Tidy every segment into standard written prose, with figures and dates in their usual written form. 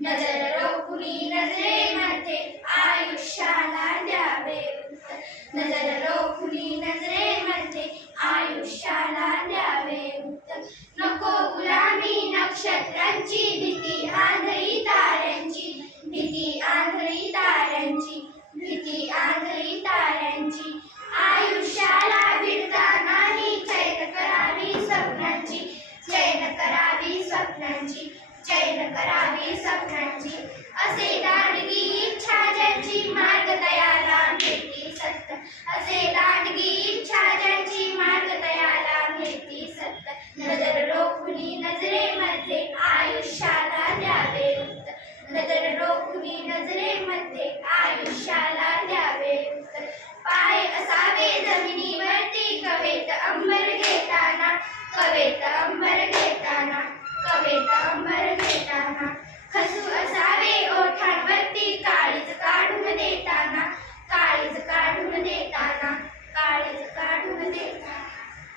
नजर रोखुनी नजरेमध्ये आयुष्याला द्यावे उत्तर. नजर रोखुनी नजरेमध्ये आयुष्याला द्यावे उत्तर. नको गुलामी नक्षत्रांची भीती आंधळी ताऱ्यांची भीती आंधळी ताऱ्यांची भीती आंधळी ताऱ्यांची. आयुष्याला भिडता नाही चैन करावी स्वप्नांची चैन करावी स्वप्नांची चैन करावी स्वप्नांची. असे दांडगी इच्छा ज्यांची मार्ग तयाला मिळती सत्य. असे दांडगी इच्छा ज्यांची मार्ग तयाला मिळती सत्य. नजर रोखुनी नजरेमध्ये आयुष्याला द्यावे उत्तर. नजर रोखुनी नजरेमध्ये आयुष्याला द्यावे उत्तर. पाय असावे जमिनीवरती कवेत अंबर घेताना कवेत अंबर घेताना कवेत अंबर घेताना. खसू असावे ओठांवरती काळीज काढून देताना काळीज काढून देताना काळीज काढून देताना.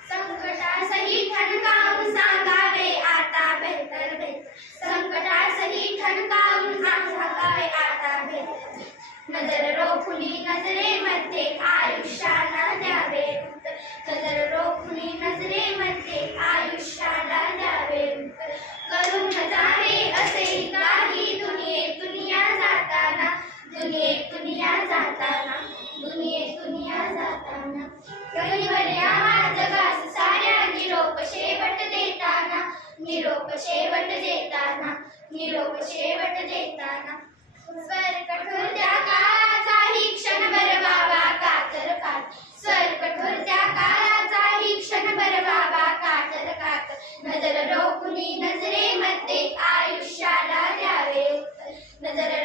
संकटासही ठणकावून सांगावे आता बेहतर बेहतर. संकटासही ठणकावून सांगावे आता बेहतर. नजर रोखुनी नजरेमध्ये आयुष्याला द्यावे उत्तर. नजर रोखुनी नजरेमध्ये आयुष्याला द्यावे उत्तर. करून जावे असे काही दुनियेत दुनिया जाताना दुनियेत दुनिया जाताना दुनियेत दुनिया जाताना. गरीवर यावा जगास साऱ्या निरोप शेवट देताना निरोप शेवट देताना निरोप शेवट देताना. स्वर कठोर त्या काळाचाही क्षणभर व्हावा कातर कात. स्वर कठोर त्या काळाचाही क्षणभर व्हावा कातर कात. नजर रोखुनी नजरेमध्ये आयुष्याला द्यावे उत्तर. नजर